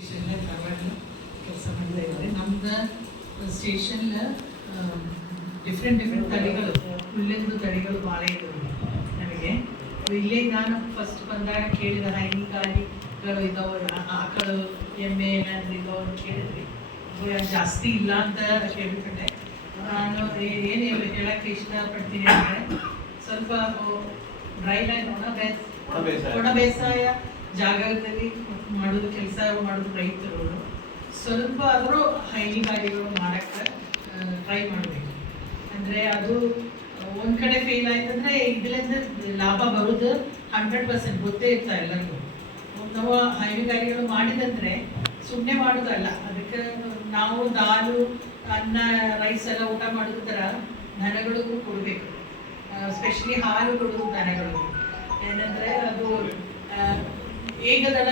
ಕೆಲಸ ಮಾಡ್ತಾ ಇದ್ದಾರೆ. ನಮ್ದು ಸ್ಟೇಷನ್ ಡಿಫ್ರೆಂಟ್ ಡಿಫ್ರೆಂಟ್ ತಳಿಗಳು. ಹುಲ್ಲಿಂದು ತಳಿಗಳು ಭಾಳ ಇದ್ದವು. ನನಗೆ ಇಲ್ಲೇ ನಾನು ಫಸ್ಟ್ ಬಂದಾಗ ಕೇಳಿದ ಹೈನುಗಾರಿಗಳು ಇದಾವೆ ಆಕಳು ಎಮ್ಮೆ ಏನಾದ್ರು ಇದಾವೆ ಅಂತ ಕೇಳಿದ್ರಿ ಜಾಸ್ತಿ ಇಲ್ಲ ಅಂತ ಕೇಳ್ಕೊಂಡೆ ನಾನು ಏನು ಏನ್ ಹೇಳ ಹೇಳಕ್ಕೆ ಇಷ್ಟಪಡ್ತೀನಿ ಅಂದರೆ ಸ್ವಲ್ಪ ಡ್ರೈ ಲೈನ್ ಒಣ ಬೇಸ್ ಒಣ ಬೇಸಾಯ. ಒಣ ಬೇಸಾಯ ಜಾಗದಲ್ಲಿ ಮಾಡೋದು ಕೆಲಸ ಮಾಡೋದು ರೈತರು ಸ್ವಲ್ಪ ಆದರೂ ಹೈನುಗಾರಿಗಳು ಮಾಡೋಕ್ಕೆ ಟ್ರೈ ಮಾಡಬೇಕು. ಅಂದರೆ ಅದು ಒಂದು ಕಡೆ ಫೇಲ್ ಆಯ್ತಂದ್ರೆ ಇದರಿಂದ ಲಾಭ ಬರೋದು ಹಂಡ್ರೆಡ್ ಪರ್ಸೆಂಟ್ ಗೊತ್ತೇ ಇರ್ತಾ ಎಲ್ಲರಿಗೂ ನಾವು ಹೈನುಗಾರಿಗಳು ಮಾಡಿದಂದ್ರೆ ಸುಮ್ಮನೆ ಮಾಡೋದಲ್ಲ. ಅದಕ್ಕೆ ನಾವು ದಾಲು, ಅನ್ನ ರೈಸ್ ಎಲ್ಲ ಊಟ ಮಾಡೋದ್ರ ಥರ ದನಗಳಿಗೂ ಕೊಡಬೇಕು. ಸ್ಪೆಷಲಿ ಹಾಲು ಕೊಡೋದು ದನಗಳಿಗೂ ಏನಂದರೆ ಅದು ಏಕದಳ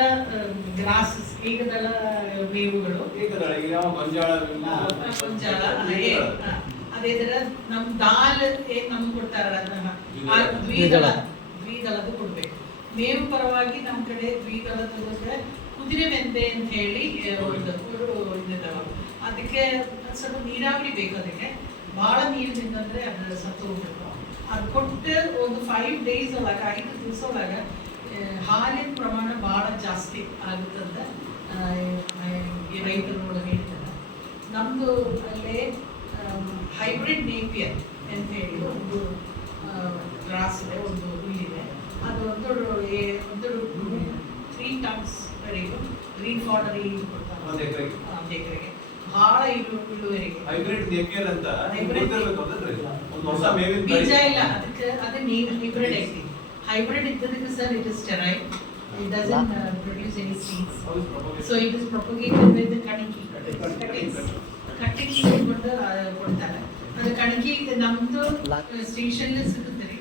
ಗ್ರಾಸ್ ಏಕದಳ ಮೇವುಗಳು. ಏಕದಳ ಯಾವ ಗೊಂಜಾಳ ಗೊಂಜಾಳ ಅದೇ ತರ ನಮ್ ದಾಲ್ ಏನ್ ನಮ್ಗೆ ಕೊಡ್ತಾರಲ್ಲ ಅದನ್ನ? ದ್ವಿದಳ. ದ್ವಿದಳದ್ದು ಕೊಡ್ಬೇಕು. ಮೇವು ಪರವಾಗಿ ನಮ್ ಕಡೆ ದ್ವಿದಳದ ಅಂದ್ರೆ ಕುದುರೆ ಮೆಂತೆ ಅಂತ ಹೇಳಿ ಒಂದು ಅದಕ್ಕೆ ಸ್ವಲ್ಪ ನೀರಾವರಿ ಬೇಕು ಅದಕ್ಕೆ. ಬಹಳ ನೀರು ತಿಂದಂದ್ರೆ ಅದು ಸತ್ತು ಹೋಗ್ಬೇಕು ಅದು ಕೊಟ್ಟು ಒಂದು ಫೈವ್ ಡೇಸ್ ಒಳಗೆ ಐದು ದಿವಸ ಒಳಗೆ ಹಾಲಿನ ಪ್ರಮಾಣ ಭಾಳ ಜಾಸ್ತಿ ಆಗುತ್ತಂತ ಈ ರೈತರು ನೋಡಿ ಹೇಳ್ತಾರೆ. ನಮ್ಮದು ಅಲ್ಲೇ ಹೈಬ್ರಿಡ್ ನೇಪಿಯರ್ ಅಂತ ಹೇಳಿ ಒಂದು ಗ್ರಾಸ್ ಇದೆ ಒಂದು ಹುಲ್ಲಿದೆ. ಅದು ಒಂದು ಒಂದು ತ್ರೀ ಟನ್ಸ್ ವರೆಗೂ ಗ್ರೀನ್ ಫಾರ್ಡರ್ ಒಂದು ಎಕರೆಗೆ? ಬಹಳ ಇಳು ಇಳುವರಿಗೆ. ಹೈಬ್ರಿಡ್ ನೇಪಿಯರ್ ಅಂತ ಹೈಬ್ರಿಡ್ ಬೀಜ ಇಲ್ಲ ಅದಕ್ಕೆ ಅದೇ ನೀವು ಹೈಬ್ರಿಡ್ ಐತಿ hybrid ಇದ್ದದಕ್ಕೆ sir it is sterile it doesn't produce any seeds ಹೌದು, propagate. So it is propagated with ಕಣಿಕಿ cuttings cuttings ಕೊಟ್ಟು ಕೊಡ್ತಾರೆ ಅದು ಕಣಕಿ ನಮ್ದು ಸ್ಟೇಷನ್ ಸಿಗುತ್ತೆ ರೀ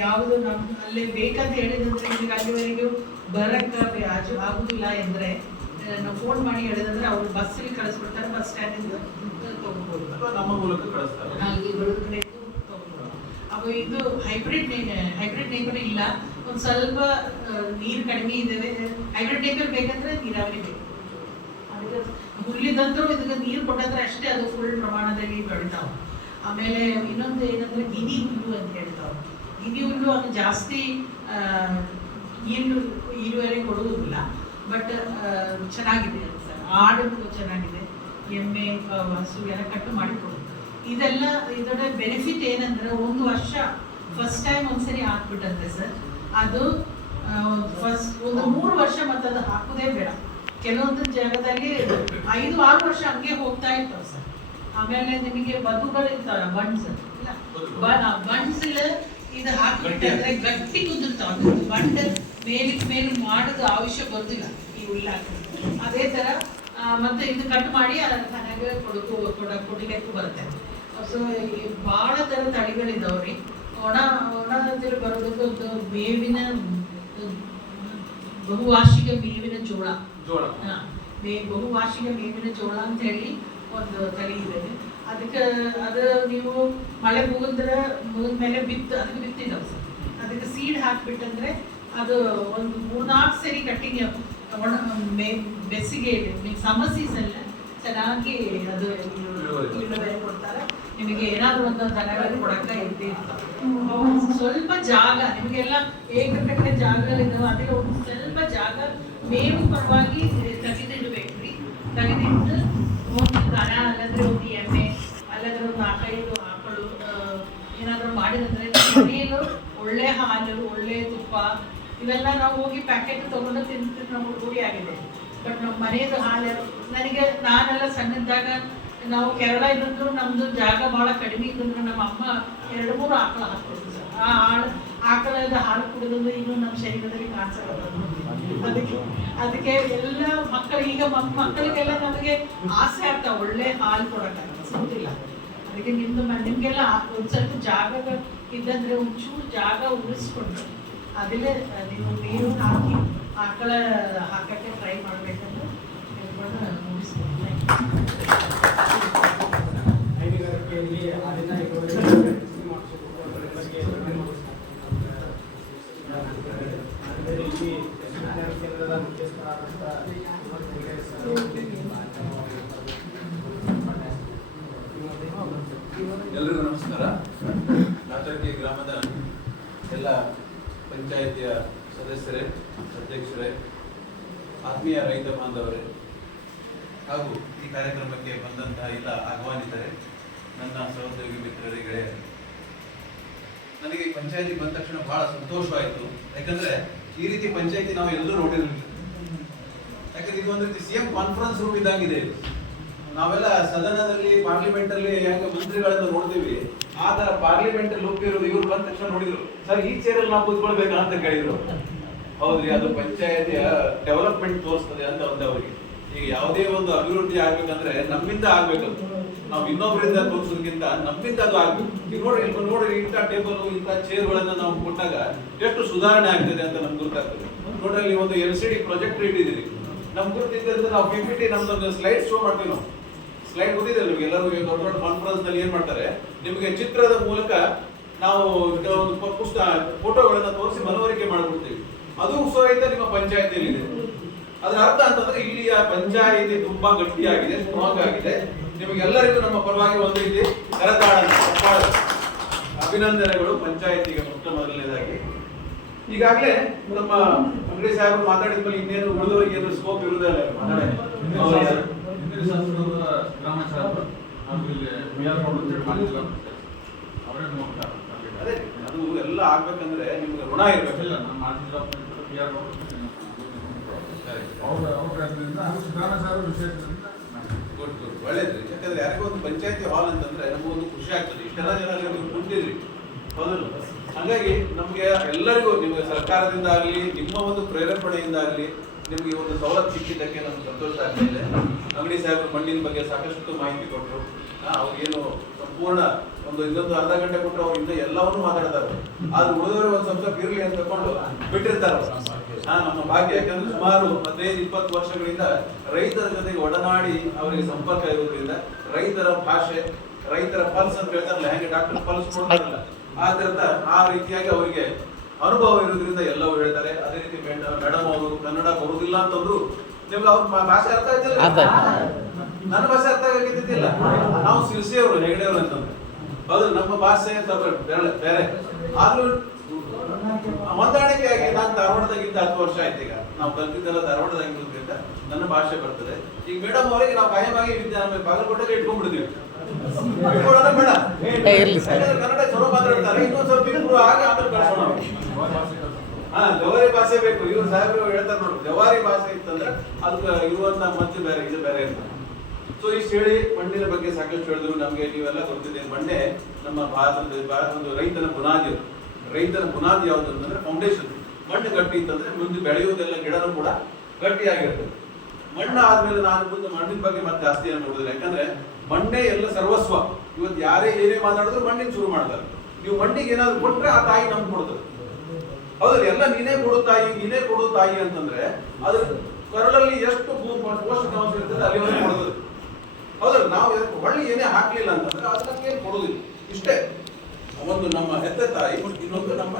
ಯಾವುದು ನಮ್ ಅಲ್ಲೇ ಬೇಕಂತ ಹೇಳಿದಂದ್ರೆ ನಿಮಗೆ ಅಲ್ಲಿವರೆಗೂ ಬರಕ್ಕೆ ಆಜು ಆಗುದಿಲ್ಲ ಎಂದ್ರೆ ನಾವು ಫೋನ್ ಮಾಡಿ ಹೇಳಿದಂದ್ರೆ ಅವ್ರು ಬಸ್ಸಲ್ಲಿ ಕಳಿಸ್ಬಿಡ್ತಾರೆ ಬಸ್ ಸ್ಟ್ಯಾಂಡಿಂದ ತಗೋಬೋದು ಅಥವಾ ನಮ್ಮ ಮೂಲಕ ಕಳಿಸ್ತಾರೆ ಅಲ್ಲಿ ಬೆಳೆದ ಕಡೆ ತಗೊಂಡು ಅವು ಇದು ಹೈಬ್ರಿಡ್ ಹೈಬ್ರಿಡ್ ನೇಪರ್ ಇಲ್ಲ. ಒಂದು ಸ್ವಲ್ಪ ನೀರು ಕಡಿಮೆ ಇದ್ದಾವೆ ಹೈಬ್ರಿಡ್ ನೇಪರ್ ಬೇಕಂದ್ರೆ ನೀರಾವರಿ ಬೇಕು. ಅದಕ್ಕೆ ಹುಲ್ಲಿದಂತೂ ಇದಕ್ಕೆ ನೀರು ಕೊಟ್ಟಂದ್ರೆ ಅಷ್ಟೇ ಅದು ಫುಲ್ ಪ್ರಮಾಣದಲ್ಲಿ ಬೆಳಿತಾವ. ಆಮೇಲೆ ಇನ್ನೊಂದು ಏನಂದ್ರೆ ಗಿನಿ ಹುಲ್ಲು ಅಂತ ಹೇಳ್ತಾವ. ಗಿನಿ ಹುಲ್ಲು ಅದು ಜಾಸ್ತಿ ಏನು ಇಳುವರಿ ಕೊಡುವುದಿಲ್ಲ. ಬಟ್ ಚೆನ್ನಾಗಿದೆ ಸರ್. ಆಡು ಚೆನ್ನಾಗಿದೆ. ಎಮ್ಮೆ ಹಸು ಎಲ್ಲ ಕಟ್ಟು ಮಾಡಿ ಇದೆಲ್ಲ ಇದರ ಬೆನಿಫಿಟ್ ಏನಂದ್ರೆ ಒಂದು ವರ್ಷ ಫಸ್ಟ್ ಟೈಮ್ ಒಂದ್ಸರಿ ಹಾಕ್ಬಿಟ್ಟಂತೆ ಸರ್ ಅದು ಫಸ್ಟ್ ಒಂದು ಮೂರು ವರ್ಷ ಮತ್ತೆ ಅದು ಹಾಕುದೇ ಬೇಡ. ಕೆಲವೊಂದು ಜಾಗದಲ್ಲಿ ಐದು ಆರು ವರ್ಷ ಹಂಗೆ ಹೋಗ್ತಾ ಇರ್ತಾವ ಸರ್ ಆಮೇಲೆ ನಿಮಗೆ ಬದುಗಳು ಇರ್ತಾವ ಬಂಡ್ಸ್ ಇಲ್ಲ? ಬಂಡ್ಸ್ ಇದು ಹಾಕ್ಬಿಟ್ಟಂದ್ರೆ ಗಟ್ಟಿ ಕುದಿರ್ತಾವ. ಬಂಡ್ ಮೇಲಿಗೆ ಮೇಲೆ ಮಾಡೋದು ಅವಶ್ಯ ಗೊತ್ತಿಲ್ಲ ಈ ಹುಲ್ಲು ಅದೇ ತರ ಮತ್ತೆ ಇದು ಕಟ್ ಮಾಡಿ ಅದನ್ನ ಮನೆಗೆ ಕೊಡಕು ಕೊಡ ಕೊಡಲಿಕ್ಕೆ ಬರುತ್ತೆ. ಸೊ ಭಾಳ ಥರ ತಳಿಗಳಿದಾವ್ರಿ. ಒಣ ಹತ್ತಿರ ಬರೋದಕ್ಕೆ ಒಂದು ಮೇವಿನ ಬಹುವಾರ್ಷಿಕ ಮೇವಿನ ಜೋಳ. ಜೋಳ. ಹಾ, ಬಹುವಾರ್ಷಿಕ ಮೇವಿನ ಜೋಳ ಅಂತ ಹೇಳಿ ಒಂದು ತಳಿ ಇದೆ. ಅದಕ್ಕೆ ಅದು ನೀವು ಮಳೆ ಮುಗಿದ್ರೆ ಮುಗಿದ ಮೇಲೆ ಬಿತ್ತು ಅದಕ್ಕೆ ಬಿತ್ತಿದ್ದಾವೆ ಸರ್. ಅದಕ್ಕೆ ಸೀಡ್ ಹಾಕ್ಬಿಟ್ಟಂದ್ರೆ ಅದು ಒಂದು ಮೂರ್ನಾಲ್ಕು ಸರಿ ಕಟ್ಟಿಂಗ್ ಒಣ ಮೇ ಬೆಸಿಗೆ ಸಮ್ಮರ್ ಸೀಸನ್ ಚೆನ್ನಾಗಿ ಅದು. ಇಳುವರಿ ಕೊಡ್ತಾರೆ. ನಿಮಗೆ ಏನಾದ್ರು ಒಂದು ದನಗಳು ಕೊಡಕ್ಕೆ ಇದ್ದೇ ಇರ್ತಾವೆ ಸ್ವಲ್ಪ ಜಾಗ ನಿಮಗೆಲ್ಲ ಏಕಕಟ್ಟೆ ಜಾಗಗಳಿದ್ದಾವೆ ಅದಕ್ಕೆ ಒಂದು ಸ್ವಲ್ಪ ಜಾಗ ಮೇವು ಪರವಾಗಿ ತೆಗೆದಿಡ್ಬೇಕ್ರಿ. ತೆಗೆದಿಟ್ಟು ಒಂದು ದನ ಅಲ್ಲಂದ್ರೆ ಒಂದು ಎಮ್ಮೆ ಅಲ್ಲಂದ್ರೆ ಒಂದು ನಾಲ್ಕೈದು ಆಕಳು ಏನಾದರೂ ಏನಾದ್ರು ಮಾಡಿದಂದ್ರೆ ಮೇಲು ಒಳ್ಳೆ ಹಾಲು ಒಳ್ಳೆ ತುಪ್ಪ ಇವೆಲ್ಲ ನಾವು ಹೋಗಿ ಪ್ಯಾಕೆಟ್ ತಗೊಂಡು ತಿಂತಿದ್ದು ನಮ್ಗೆ ರೂಢಿ ಆಗಿದೆ ಬಟ್ ನಮ್ಮ ಮನೆಯದು ಹಾಲು ನನಗೆ ನಾನೆಲ್ಲ ಸಣ್ಣದಾಗ ನಾವು ಕೇರಳ ಇದ್ದು ನಮ್ದು ಜಾಗ ಬಹಳ ಕಡಿಮೆ ಇದ್ದಂದ್ರೆ ನಮ್ಮ ಅಮ್ಮ ಎರಡು ಮೂರು ಆಕಳ ಹಾಕ್ತಿದ್ರು ಸರ್. ಆ ಹಾಳು ಆಕಳದ ಹಾಲು ಕುಡಿದು ಇನ್ನೂ ನಮ್ಮ ಶರೀರದಲ್ಲಿ ಕಾಣಿಸಲ್ಲ ಅದಕ್ಕೆ ಅದಕ್ಕೆ ಎಲ್ಲ ಮಕ್ಕಳು, ಈಗ ಮಕ್- ಮಕ್ಕಳಿಗೆಲ್ಲ ನಮಗೆ ಆಸೆ ಆಗ್ತಾ, ಒಳ್ಳೆ ಹಾಲು ಕೊಡಕ್ಕಾಗಲ್ಲ, ಸಿಗುದಿಲ್ಲ. ಅದಕ್ಕೆ ನಿಮ್ದು ನಿಮ್ಗೆಲ್ಲ ಒಂದ್ ಸ್ವಲ್ಪ ಜಾಗ ಇದ್ದಂದ್ರೆ ಒಂಚೂರು ಜಾಗ ಉಳಿಸ್ಕೊಂಡು ಅದಲ್ಲೇ ನೀವು ನೀರು ಹಾಕಿ ಆಕಳ ಹಾಕಕ್ಕೆ ಟ್ರೈ ಮಾಡ್ಬೇಕಂತ ಹೇಳ್ಕೊಂಡು ಮುಗಿಸ್ತೀನಿ ಕತ್ತರ್ಗಿ ಗ್ರಾಮದ ಎಲ್ಲ ಪಂಚಾಯಿತಿಯ ಸದಸ್ಯರೇ, ಅಧ್ಯಕ್ಷರೇ, ಆತ್ಮೀಯ ರೈತ ಬಾಂಧವರೇ ಹಾಗೂ ಈ ಕಾರ್ಯಕ್ರಮಕ್ಕೆ ಬಂದಂತಹ ಎಲ್ಲ ಆಹ್ವಾನಿತರೆ, ನನ್ನ ಸಹೋದ್ಯೋಗಿ ಮಿತ್ರರಿಗೆ ನನಗೆ ಪಂಚಾಯಿತಿ ಬಂದ ತಕ್ಷಣ ಬಹಳ ಸಂತೋಷವಾಯಿತು. ಯಾಕಂದ್ರೆ ಈ ರೀತಿ ಪಂಚಾಯಿತಿ ನಾವು ಎಲ್ಲರೂ ನೋಡಿರಲಿಲ್ಲ. ಯಾಕಂದ್ರೆ ಇದು ಒಂದು ರೀತಿ ಕಾನ್ಫರೆನ್ಸ್ ರೂಮ್ ಇದ್ದಾಗಿದೆ ನಾವೆಲ್ಲ ಸದನದಲ್ಲಿ ಪಾರ್ಲಿಮೆಂಟ್ ಅಲ್ಲಿ ಯಾಕೆ ಮಂತ್ರಿಗಳನ್ನು ನೋಡ್ತೀವಿ ಆ ತರ ಪಾರ್ಲಿಮೆಂಟ್ ಲುಕ್ ಇರೋದು ಇವ್ರು ಬಂದ ತಕ್ಷಣ ನೋಡಿದ್ರು. ಸರ್, ಈ ಚೇರ್ ಅಲ್ಲಿ ನಾವು ಕೂತ್ಕೊಳ್ಬೇಕಾ? ಅಂತ ಕೇಳಿದ್ರು. ಹೌದ್ರಿ, ಅದು ಪಂಚಾಯತಿಯ ಡೆವಲಪ್ಮೆಂಟ್ ತೋರಿಸ್ತದೆ, ಅಂತ ಒಂದು ಅವರಿಗೆ. ಈಗ ಯಾವುದೇ ಒಂದು ಅಭಿವೃದ್ಧಿ ಆಗ್ಬೇಕಂದ್ರೆ ನಮ್ಮಿಂದ ಆಗ್ಬೇಕಂತ ನಾವು ಇನ್ನೊಬ್ಬರಿಂದ ತೋರಿಸೋದಕ್ಕಿಂತ ನಮ್ಮಿಂದ ಅದು ಆಗ್ಬೇಕು. ಈಗ ನೋಡ್ರಿ ನೋಡ್ರಿ, ಇಂಥ ಟೇಬಲ್ ಇಂಥ ಚೇರ್ಗಳನ್ನ ನಾವು ಕೊಟ್ಟಾಗ ಎಷ್ಟು ಸುಧಾರಣೆ ಆಗ್ತದೆ ಅಂತ ನಮ್ಗೆ ಗೊತ್ತಾಗ್ತದೆ. ನೋಡ್ರಿ, ಅಲ್ಲಿ ಒಂದು ಎಲ್ ಸಿ ಡಿ ಪ್ರಾಜೆಕ್ಟ್ ಇಟ್ಟಿದ್ದೀರಿ ನಮ್ ಗೊತ್ತಿದ್ದಂತೆ ನಾವು ಪಿ ಪಿ ನಮ್ದೊಂದು ಸ್ಲೈಡ್ ಶೋ ಮಾಡ್ತೀವಿ ನಾವು. ಸ್ಲೈಡ್ ಗೊತ್ತಿದೆ ನಿಮಗೆ ಎಲ್ಲರೂ ಈ ದೊಡ್ಡ ಕಾನ್ಫರೆನ್ಸ್ನಲ್ಲಿ ಏನ್ ಮಾಡ್ತಾರೆ? ನಿಮಗೆ ಚಿತ್ರದ ಮೂಲಕ ನಾವು ಕೆಲವೊಂದು ಪುಸ್ತ ಪುಸ್ತಕ ಫೋಟೋಗಳನ್ನ ತೋರಿಸಿ ಮನವರಿಕೆ ಮಾಡ್ಬಿಡ್ತೀವಿ. ಅದು ಸಹಿತ ನಿಮ್ಮ ಪಂಚಾಯತಿಯಲ್ಲಿ ಇದೆ. ಅದರ ಅರ್ಥ ಅಂತಂದ್ರೆ ಇಲ್ಲಿಯ ಪಂಚಾಯಿತಿ ತುಂಬಾ ಗಟ್ಟಿಯಾಗಿದೆ ಸ್ಟ್ರಾಂಗ್ ಆಗಿದೆ. ನಿಮಗೆಲ್ಲರಿಗೂ ನಮ್ಮ ಪರವಾಗಿ ಒಂದು ರೀತಿ ಕರತಾಳ. ಅಭಿನಂದನೆಗಳು ಪಂಚಾಯತಿಗೆ ಮೊಟ್ಟ ಮೊದಲನೇದಾಗಿ. ಈಗಾಗಲೇ ನಮ್ಮ ಅಂಗಡಿ ಸಾಹೇಬರು ಮಾತಾಡಿದ ಇನ್ನೇನು ಉಳಿದವರಿಗೆ ಏನು ಸ್ಕೋಪ್ ಇರುವುದಿಲ್ಲ ಮಾತಾಡೋದು ಶಾಸಕರು ಗ್ರಾಮ ಶಾಸಕರು ಹಾಗೂ ಇಲ್ಲಿ ಆರ್ ರೋಡ್ ಅಂತೇಳಿ ಮಾಡಿಲ್ಲ ಅವರೇ ನೋಡ್ತಾರೆ ಅದೇ ಅದು ಎಲ್ಲ ಆಗ್ಬೇಕಂದ್ರೆ ನಿಮ್ಗೆ ಋಣ ಇರ್ಬೇಕಿಲ್ಲ ಇಲ್ಲ ನಮ್ಮ ಮಾಡಿದ್ರ ಬಿ ಆರ್ ರೋಡ್ ಸರಿ. ಅವ್ರ ಅವ್ರ ಪ್ರಯತ್ನದಿಂದ ಹಾಗೂ ಗ್ರಾಮ ಶಾಸಕರ ವಿಶೇಷದಿಂದ ಗುಡ್ ಗುಡ್ ಒಳ್ಳೇದ್ರಿ ಯಾಕಂದ್ರೆ ಯಾರಿಗೂ ಒಂದು ಪಂಚಾಯತಿ ಹಾಲ್ ಅಂತಂದ್ರೆ ನಮಗೊಂದು ಖುಷಿ ಆಗ್ತದೆ. ಇಷ್ಟೆಲ್ಲ ಜನ ನೀವು ಕುಂತಿದ್ರಿ. ಹೌದಲ್ಲ? ಹಾಗಾಗಿ ನಮ್ಗೆ ಎಲ್ಲರಿಗೂ ನಿಮ್ಗೆ ಸರ್ಕಾರದಿಂದ ಆಗಲಿ ನಿಮ್ಮ ಒಂದು ಪ್ರೇರೇಪಣೆಯಿಂದ ಆಗಲಿ ನಿಮ್ಗೆ ಒಂದು ಸವಲತ್ತು ಸಿಕ್ಕಿದ್ದಕ್ಕೆ ನಮ್ಗೆ ಸಂತೋಷ ಆಗ್ತಿದೆ. ಅಂಗಡಿ ಸಾಹೇಬರು ಮಣ್ಣಿನ ಬಗ್ಗೆ ಸಾಕಷ್ಟು ಮಾಹಿತಿ ಕೊಟ್ಟರು ಅವ್ರಿಗೇನು ಸಂಪೂರ್ಣ ಒಂದು ಇನ್ನೊಂದು ಅರ್ಧ ಗಂಟೆ ಕೊಟ್ಟರು ಅವ್ರು ಇನ್ನೂ ಎಲ್ಲವನ್ನೂ ಮಾತಾಡ್ತಾರೆ ಆದ್ರೆ ಉಳಿದವರು ಒಂದು ಸ್ವಲ್ಪ ಇರಲಿ ಅಂತ ತಕೊಂಡು ಬಿಟ್ಟಿರ್ತಾರೆ ಹಾ ನಮ್ಮ ಭಾಗ್ಯ ಯಾಕಂದ್ರೆ ಸುಮಾರು ಹದಿನೈದು, ಇಪ್ಪತ್ತು ವರ್ಷಗಳಿಂದ ರೈತರ ಜೊತೆಗೆ ಒಡನಾಡಿ ಅವರಿಗೆ ಸಂಪರ್ಕ ಇರೋದ್ರಿಂದ ರೈತರ ಭಾಷೆ, ರೈತರ ಪಲ್ಸ್ ಅಂತ ಹೇಳ್ತಾರಲ್ಲ, ಹೆಂಗೆ ಡಾಕ್ಟರ್ ಪಲ್ಸ್ ಕೊಡ್ತಾರಲ್ಲ ಆದ್ರಿಂದ ಆ ರೀತಿಯಾಗಿ ಅವರಿಗೆ ಅನುಭವ ಇರೋದ್ರಿಂದ ಎಲ್ಲವೂ ಹೇಳ್ತಾರೆ. ಅದೇ ರೀತಿ ಮೇಡಮ್ ಅವರು ಕನ್ನಡ ಬರುವುದಿಲ್ಲ ಅಂತಂದ್ರು ನಿಮ್ಗೆ ಅವ್ರ ಭಾಷೆ ಅರ್ಥ ಆಯ್ತಿಲ್ಲ? ನನ್ನ ಭಾಷೆ ಅರ್ಥ ಆಗಿದ್ದಿಲ್ಲ ನಾವು ಸಿರ್ಸಿಯವರು ಹೆಗಡೆಯವರು ಅಂತಂದ್ರೆ. ಅದು ನಮ್ಮ ಭಾಷೆ ಅಂತ ಬೇರೆ ಬೇರೆ. ಆದ್ರೂ ಹೊಂದಾಣಿಕೆಯಾಗಿ ನಾನು ಧಾರವಾಡದಾಗಿದ್ದ ಹತ್ತು ವರ್ಷ ಆಯ್ತು ಈಗ. ನಾವು ಕಲ್ತಿದ್ದೆಲ್ಲ ಧಾರವಾಡದಾಗಿರೋದ್ರಿಂದ ನನ್ನ ಭಾಷೆ ಬರ್ತದೆ. ಈಗ ಮೇಡಮ್ ಅವರಿಗೆ ನಾವು ಕಾಯಮಾಗಿ ವಿದ್ಯಾರ್ಥಿ ಬಾಗಲಕೋಟೆಗೆ ಇಟ್ಕೊಂಡ್ಬಿಡ್ತೀವಿ ಕನ್ನಡ ಚಲೋ ಮಾತಾಡ್ತಾರೆ. ಇನ್ನೊಂದ್ ಸ್ವಲ್ಪ ಇಂಪ್ರೂವ್ ಆಗಿ ಆಮೇಲೆ ಕಳ್ಸೋಣ. ಹಾ, ಜವಾರಿ ಭಾಷೆ ಬೇಕು. ಇವ್ರು ಸಾಹೇಬರು ಹೇಳ್ತಾರೆ ನೋಡಿ, ಜವಾರಿ ಭಾಷೆ ಇತ್ತಂದ್ರೆ ಅದಕ್ಕೆ ಇರುವಂತ ಮದ್ದು ಬೇರೆ, ಇದು ಬೇರೆ ಅಂತ ಸೊ ಇಷ್ಟು ಹೇಳಿ ಮಣ್ಣಿನ ಬಗ್ಗೆ ಸಾಕಷ್ಟು ಹೇಳಿದ್ರು. ನಮ್ಗೆ ನೀವೆಲ್ಲ ಗೊತ್ತಿದೆ ಮಣ್ಣೆ ನಮ್ಮ ಭಾರತದ ಭಾರತ ಒಂದು ರೈತನ ಬುನಾದಿ ರೈತನ ಬುನಾದಿ ಯಾವ್ದು ಅಂತಂದ್ರೆ ಫೌಂಡೇಶನ್ ಮಣ್ಣು ಗಟ್ಟಿ ಇತ್ತಂದ್ರೆ ಮುಂದೆ ಬೆಳೆಯುವುದೆಲ್ಲ ಗಿಡನೂ ಕೂಡ ಗಟ್ಟಿಯಾಗಿರ್ತದೆ. ಮಣ್ಣು ಆದ್ಮೇಲೆ ನಾನು ಮುಂದೆ ಮಣ್ಣಿನ ಬಗ್ಗೆ ಮತ್ತೆ ಜಾಸ್ತಿ ಏನು ನೋಡಿದ್ರೆ ಯಾಕಂದ್ರೆ ಮಣ್ಣೇ ಎಲ್ಲ ಸರ್ವಸ್ವ. ಇವತ್ತು ಯಾರೇ ಏನೇ ಮಾತಾಡಿದ್ರು ಮಣ್ಣಿನ ಶುರು ಮಾಡ್ತಾರೆ. ನೀವು ಮಣ್ಣಿಗೆ ಏನಾದ್ರು ಕೊಟ್ರೆ ಆ ತಾಯಿ ನಮ್ಗೆ ಕೊಡ್ತದೆ ಹೌದ್ರಿ, ಎಲ್ಲ ನೀನೇ ಕೊಡು ತಾಯಿ, ನೀನೇ ಕೊಡು ತಾಯಿ ಅಂತಂದ್ರೆ ಅದ್ರ ಕರಳಲ್ಲಿ ಎಷ್ಟು ಪೋಷಕಾಂಶ ಇರ್ತದೆ ಅಲ್ಲಿವರೆಗೆ ಕೊಡೋದು. ಹೌದಲ್ಲ ನಾವು ಹೊಳ್ಳಿ ಏನೇ ಹಾಕ್ಲಿಲ್ಲ ಅಂತಂದ್ರೆ ಅದಕ್ಕೆ ಏನು ಕೊಡುದಿಲ್ಲ ಇಷ್ಟೇ. ಒಂದು ನಮ್ಮ ಹೆತ್ತ ತಾಯಿ, ಇನ್ನೊಂದು ನಮ್ಮ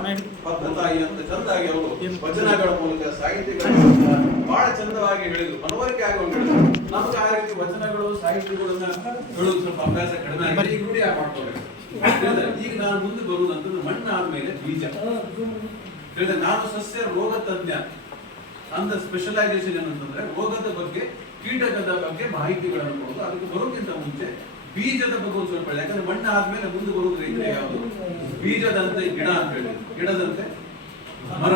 ಪದ್ಧ ತಾಯಿ ಅಂತ ಚಂದಾಗಿ ಅವರು ವಚನಗಳ ಮೂಲಕ ಸಾಹಿತ್ಯಗಳ ಮೂಲಕ ಬಹಳ ಚಂದವಾಗಿ ಹೇಳಿದ್ರು. ಮನವರಿಕೆ ಆಗುವಂಗೆ ನಮ್ಗೆ ಆ ರೀತಿ ವಚನಗಳು, ಸಾಹಿತ್ಯಗಳನ್ನ ಹೇಳೋದು ಸ್ವಲ್ಪ ಅಭ್ಯಾಸ ಕಡಿಮೆ ಆಗಿದೆ. ಈಗ ರೂಢಿ ಈಗ ನಾನು ಮುಂದೆ ಬರುವುದಂತಂದ್ರೆ ಮಣ್ಣು ಆದ್ಮೇಲೆ ಬೀಜ. ಹೇಳಿದ್ರೆ ನಾನು ಸಸ್ಯ ರೋಗ ತಜ್ಞ. ಅಂದ ಸ್ಪೆಷಲೈಸೇಷನ್ ಏನಂತಂದ್ರೆ ರೋಗದ ಬಗ್ಗೆ, ಕೀಟಕದ ಬಗ್ಗೆ ಮಾಹಿತಿಗಳನ್ನು ಕೊಡೋದು ಅದಕ್ಕೆ ಬರೋಕ್ಕಿಂತ ಮುಂಚೆ ಬೀಜದ ಬಗ್ಗೆ ಒಂದು ಸ್ವಲ್ಪ. ಯಾಕಂದ್ರೆ ಮಣ್ಣು ಆದ್ಮೇಲೆ ಮುಂದೆ ಬರುವುದು ರೈತರು ಯಾವುದು? ಬೀಜದಂತೆ ಗಿಡ ಅಂತ ಹೇಳಿ. ಗಿಡದಂತೆ ಮರ.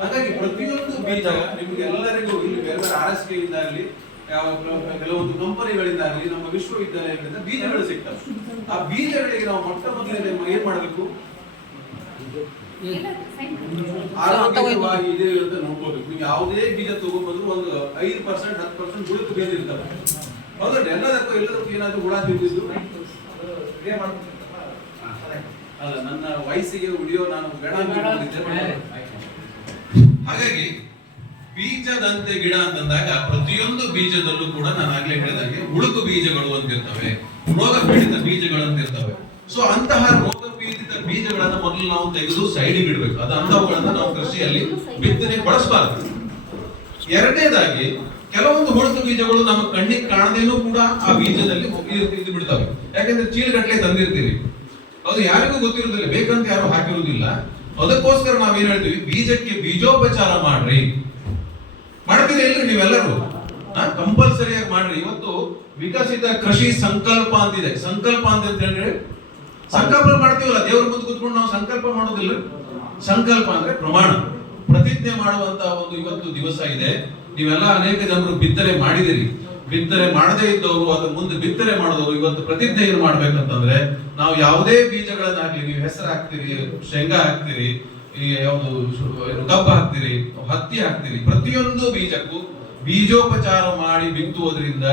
ಹಾಗಾಗಿ ಪ್ರತಿಯೊಂದು ಬೀಜ ನಿಮ್ಗೆ ಎಲ್ಲರಿಗೂ ಇಲ್ಲಿ ಬೇರೆ ಬೇರೆ ಆರ್ ಎಸ್ ಕೆ ಇಂದಾಗಲಿ ಯಾವ ಕೆಲ- ಕೆಲವೊಂದು ಕಂಪನಿಗಳಿಂದ ಆಗಲಿ, ನಮ್ಮ ವಿಶ್ವವಿದ್ಯಾಲಯಗಳಿಂದ ಬೀಜಗಳು ಸಿಗ್ತವೆ. ಆ ಬೀಜಗಳಿಗೆ ನಾವು ಮೊಟ್ಟ ಮೊದಲನೇ ಏನ್ ಮಾಡಬೇಕು? ಆರೋಗ್ಯವಾಗಿ ಇದೆ ಅಂತ ನೀವು ಯಾವುದೇ ಬೀಜ ತಗೊಂಡ್ಬಂದ್ರು ಒಂದು ಐದು ಪರ್ಸೆಂಟ್ ಹತ್ತು ಪರ್ಸೆಂಟ್ ಗುಳಿಕ ಬೀಜ ಇರ್ತವೆ. ಹೌದಲ್ರಿ ಎಲ್ಲದಕ್ಕೂ ಎಲ್ಲದಕ್ಕೂ ಏನಾದ್ರು ಹುಳ ತಿಂದಿದ್ದು? ಅಲ್ಲ ನನ್ನ ವಯಸ್ಸಿಗೆ ಉಳಿಯೋ ನಾನು ಬೇಡ ಹಾಗಾಗಿ ಬೀಜದಂತೆ ಗಿಡ ಅಂತಂದಾಗ ಪ್ರತಿಯೊಂದು ಬೀಜದಲ್ಲೂ ಕೂಡ ನಾನು ಆಗ್ಲೇ ಹೇಳಿದಂಗೆ ಉಳುಕು ಬೀಜಗಳು ಅಂತಿರ್ತವೆ ರೋಗ ಪೀಡಿತ ಬೀಜಗಳು ಅಂತಿರ್ತವೆ ಸೊ ಅಂತಹ ರೋಗ ಬೀಜಗಳನ್ನು ಮೊದಲು ನಾವು ತೆಗೆದು ಸೈಡ್ ಬಿಡಬೇಕು ಅದು ಅಂತವುಗಳನ್ನ ನಾವು ಕೃಷಿಯಲ್ಲಿ ಬಿತ್ತನೆ ಬಳಸಬಾರದು ಎರಡನೇದಾಗಿ, ಕೆಲವೊಂದು ಹುಳದ ಬೀಜಗಳು ನಮ್ಮ ಕಣ್ಣಿಗೆ ಕಾಣದೇನೂ ಕೂಡ ಆ ಬೀಜದಲ್ಲಿ ಇದು- ಬಿಡ್ತವೆ. ಯಾಕಂದ್ರೆ ಚೀಲಗಟ್ಟಲೆ ತಂದಿರ್ತೀವಿ. ಅದು ಯಾರಿಗೂ ಗೊತ್ತಿರೋದಿಲ್ಲ ಬೇಕಂತ ಯಾರು ಹಾಕಿರುವುದಿಲ್ಲ. ಅದಕ್ಕೋಸ್ಕರ ನಾವೇನ್ ಹೇಳ್ತೀವಿ? ಬೀಜಕ್ಕೆ ಬೀಜೋಪಚಾರ ಮಾಡ್ರಿ. ನೀವೆಲ್ಲರೂ? ಕಂಪಲ್ಸರಿಯಾಗಿ ಮಾಡ್ರಿ. ಇವತ್ತು ವಿಕಸಿತ ಕೃಷಿ ಸಂಕಲ್ಪ ಅಂತಿದೆ. ಸಂಕಲ್ಪ ಅಂತ ಹೇಳಿದ್ರೆ ಸಂಕಲ್ಪ ಮಾಡ್ತೀವಲ್ಲ, ದೇವ್ರ ಮುಂದೆ ಕುತ್ಕೊಂಡು ನಾವು ಸಂಕಲ್ಪ ಮಾಡೋದಿಲ್ಲ. ಸಂಕಲ್ಪ ಅಂದ್ರೆ ಪ್ರಮಾಣ. ಪ್ರತಿಜ್ಞೆ ಮಾಡುವಂತ ಒಂದು ಇವತ್ತು ದಿವಸ ಇದೆ. ನೀವೆಲ್ಲ ಅನೇಕ ಜನರು ಬಿತ್ತನೆ ಮಾಡಿದಿರಿ. ಬಿತ್ತನೆ ಮಾಡದೇ ಇದ್ದವರು, ಅದ್ರ ಮುಂದೆ ಬಿತ್ತನೆ ಮಾಡಿದವರು ಇವತ್ತು ಪ್ರತಿಜ್ಞೆ ಏನು ಮಾಡ್ಬೇಕಂತಂದ್ರೆ, ನಾವು ಯಾವುದೇ ಬೀಜಗಳನ್ನಾಗ್ಲಿ, ನೀವು ಹೆಸರು ಹಾಕ್ತೀರಿ, ಶೇಂಗಾ ಹಾಕ್ತೀರಿ, ಈ ಯಾವುದು ಕಬ್ಬು ಹಾಕ್ತೀರಿ, ಹತ್ತಿ ಹಾಕ್ತೀರಿ, ಪ್ರತಿಯೊಂದು ಬೀಜಕ್ಕೂ ಬೀಜೋಪಚಾರ ಮಾಡಿ ಬಿತ್ತುವುದರಿಂದ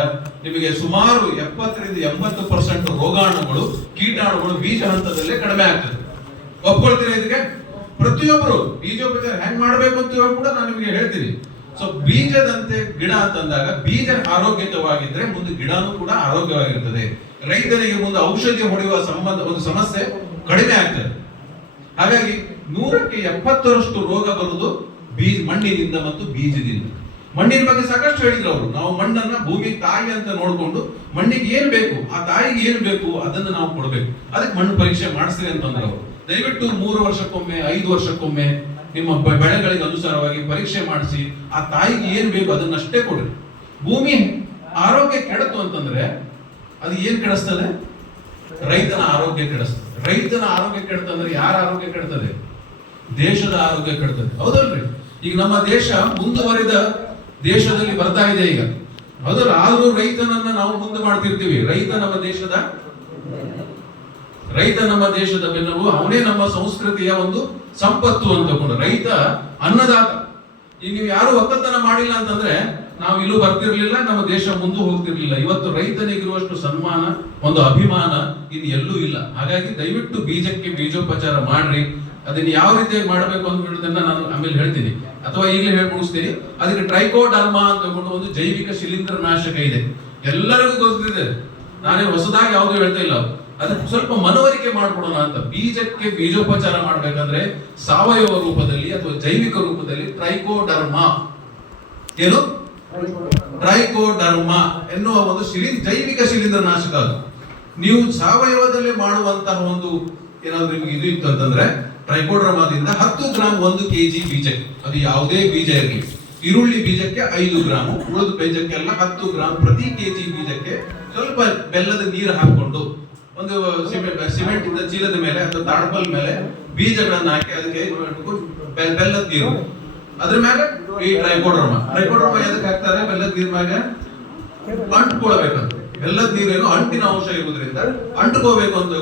ನಿಮಗೆ ಸುಮಾರು ಎಪ್ಪತ್ತರಿಂದ ಎಂಬತ್ತು ಪರ್ಸೆಂಟ್ ರೋಗಾಣುಗಳು, ಕೀಟಾಣುಗಳು ಬೀಜ ಹಂತದಲ್ಲೇ ಕಡಿಮೆ ಆಗ್ತದೆ. ಒಪ್ಕೊಳ್ತೀರಾ ಇದಕ್ಕೆ? ಪ್ರತಿಯೊಬ್ಬರು ಬೀಜೋಪಚಾರ ಹೆಂಗ್ ಮಾಡ್ಬೇಕು ಅಂತ ಕೂಡ ನಾನು ನಿಮಗೆ ಹೇಳ್ತೀನಿ. ಸೊ ಬೀಜದಂತೆ ಗಿಡ ಅಂತಂದಾಗ ಬೀಜ ಆರೋಗ್ಯಕವಾಗಿದ್ರೆ ಮುಂದೆ ಗಿಡನೂ ಕೂಡ ಆರೋಗ್ಯವಾಗಿರ್ತದೆ. ರೈತನಿಗೆ ಮುಂದೆ ಔಷಧಿ ಹೊಡೆಯುವ ಸಂಬಂಧ, ಒಂದು ಸಮಸ್ಯೆ ಕಡಿಮೆ ಆಗ್ತದೆ. ಹಾಗಾಗಿ ನೂರಕ್ಕೆ ಎಪ್ಪತ್ತರಷ್ಟು ರೋಗ ಬರುವುದು ಬೀಜ, ಮಣ್ಣಿನಿಂದ ಮತ್ತು ಬೀಜದಿಂದ. ಮಣ್ಣಿನ ಬಗ್ಗೆ ಸಾಕಷ್ಟು ಹೇಳಿದ್ರು ಅವರು. ನಾವು ಮಣ್ಣನ್ನ ಭೂಮಿ ತಾಯಿ ಅಂತ ನೋಡಿಕೊಂಡು ಮಣ್ಣಿಗೆ ಏನ್ ಬೇಕು, ಆ ತಾಯಿಗೆ ಏನು ಬೇಕು ಅದನ್ನು ನಾವು ಕೊಡಬೇಕು. ಅದಕ್ಕೆ ಮಣ್ಣು ಪರೀಕ್ಷೆ ಮಾಡಿಸ್ರಿ ಅಂತಂದ್ರೆ ಅವರು. ದಯವಿಟ್ಟು ಮೂರು ವರ್ಷಕ್ಕೊಮ್ಮೆ, ಐದು ವರ್ಷಕ್ಕೊಮ್ಮೆ ನಿಮ್ಮ ಬೆಳೆಗಳಿಗೆ ಅನುಸಾರವಾಗಿ ಪರೀಕ್ಷೆ ಮಾಡಿಸಿ, ಆ ತಾಯಿಗೆ ಏನು ಬೇಕು ಅದನ್ನಷ್ಟೇ ಕೊಡ್ರಿ. ಭೂಮಿ ಆರೋಗ್ಯ ಕೆಡತು ಅಂತಂದ್ರೆ ಅದು ಏನ್ ಕೆಡಿಸ್ತದೆ? ರೈತನ ಆರೋಗ್ಯ ಕೆಡಿಸ್ತದೆ. ರೈತನ ಆರೋಗ್ಯ ಕೆಡ್ತಂದ್ರೆ ಯಾರ ಆರೋಗ್ಯ ಕೆಡ್ತದೆ ದೇಶದ ಆರೋಗ್ಯ ಕೆಡ್ತದೆ ಹೌದಲ್ರಿ? ಈಗ ನಮ್ಮ ದೇಶ ಮುಂದುವರಿದ ದೇಶದಲ್ಲಿ ಬರ್ತಾ ಇದೆ ಈಗ. ಅದರ ಆದರೂ ರೈತನನ್ನ ನಾವು ಮುಂದೆ ಮಾಡ್ತಿರ್ತೀವಿ. ರೈತ ನಮ್ಮ ದೇಶದ ರೈತ ನಮ್ಮ ದೇಶದ ಬೆನ್ನೆಲುಬು ಅವನೇ ನಮ್ಮ ಸಂಸ್ಕೃತಿಯ ಒಂದು ಸಂಪತ್ತು ಅಂತ ರೈತ ಅನ್ನದಾತ. ಈಗ ನೀವು ಯಾರು ಒಕ್ಕಲ್ತನ ಮಾಡಿಲ್ಲ ಅಂತಂದ್ರೆ ನಾವು ಇಲ್ಲೂ ಬರ್ತಿರ್ಲಿಲ್ಲ, ನಮ್ಮ ದೇಶ ಮುಂದೆ ಹೋಗ್ತಿರ್ಲಿಲ್ಲ. ಇವತ್ತು ರೈತನಿಗಿರುವಷ್ಟು ಸನ್ಮಾನ, ಒಂದು ಅಭಿಮಾನ ಇನ್ನು ಎಲ್ಲೂ ಇಲ್ಲ. ಹಾಗಾಗಿ ದಯವಿಟ್ಟು ಬೀಜಕ್ಕೆ ಬೀಜೋಪಚಾರ ಮಾಡ್ರಿ. ಅದನ್ನ ಯಾವ ರೀತಿಯಾಗಿ ಮಾಡಬೇಕು ಅಂತ ನಾನು ಆಮೇಲೆ ಹೇಳ್ತೀನಿ. ಅಥವಾ ಈಗಲೇ ಹೇಳಿ ಮುಗಿಸ್ತೀನಿ. ಅದಕ್ಕೆ ಟ್ರೈಕೋಡರ್ಮಾ ಅಂತ ಒಂದು ಜೈವಿಕ ಶಿಲೀಂಧ್ರ ನಾಶಕ ಇದೆ. ಎಲ್ಲರಿಗೂ ಗೊತ್ತಿದೆ. ನಾನೇ ಹೊಸದಾಗಿ ಯಾವುದು ಹೇಳ್ತಾ ಇಲ್ಲ. ಅದಕ್ಕೆ ಸ್ವಲ್ಪ ಮನವರಿಕೆ ಮಾಡ್ಕೊಡೋಣ ಅಂತ. ಬೀಜಕ್ಕೆ ಬೀಜೋಪಚಾರ ಮಾಡ್ಬೇಕಂದ್ರೆ ಸಾವಯವ ರೂಪದಲ್ಲಿ ಅಥವಾ ಜೈವಿಕ ರೂಪದಲ್ಲಿ ಟ್ರೈಕೋಡರ್ಮಾ. ಏನು? ಟ್ರೈಕೋಡರ್ಮಾ ಎನ್ನುವ ಒಂದು ಶಿಲಿ ಜೈವಿಕ ಶಿಲೀಂಧ್ರ ನಾಶಕ ಅದು. ನೀವು ಸಾವಯವದಲ್ಲಿ ಮಾಡುವಂತಹ ಒಂದು ಏನಾದ್ರು ನಿಮ್ಗೆ ಇದು ಇತ್ತು ಅಂತಂದ್ರೆ ಟ್ರೈಕೋಡ್ರಮಾದಿಂದ ಹತ್ತು ಗ್ರಾಮ್ ಒಂದು ಕೆಜಿ ಬೀಜ ಅದು ಯಾವುದೇ ಬೀಜ ಇರಲಿ. ಈರುಳ್ಳಿ ಬೀಜಕ್ಕೆ ಐದು ಗ್ರಾಮ್ ಉಳಿದ ಬೀಜಕ್ಕೆಲ್ಲ ಹತ್ತು ಗ್ರಾಮ್ ಪ್ರತಿ ಕೆಜಿ ಬೀಜಕ್ಕೆ ಸ್ವಲ್ಪ ಬೆಲ್ಲದ ನೀರು ಹಾಕೊಂಡು ಒಂದು ಸಿಮೆಂಟ್ ಇಂದ ಚೀಲದ ಮೇಲೆ ಅಥವಾ ತಾಡ್ಪಲ್ ಮೇಲೆ ಬೀಜಗಳನ್ನ ಹಾಕಿ ಅದಕ್ಕೆ ಬೆಲ್- ಬೆಲ್ಲದ ನೀರು. ಅದ್ರ ಮೇಲೆ ಈ ಟ್ರೈಕೋಡ್ರಮ ಟ್ರೈಕೋಡ್ರಮ ಎದಕ್ಕೆ ಹಾಕ್ತಾರೆ? ಬೆಲ್ಲದ ನೀರ್ ಮ್ಯಾಗ ಅಂಟ್ಕೊಳ್ಬೇಕಂತ ಬೆಲ್ಲದ ನೀರೇನು ಅಂಟಿನ ಅಂಶ ಇರುವುದರಿಂದ ಅಂಟ್ಕೋಬೇಕು ಅಂತ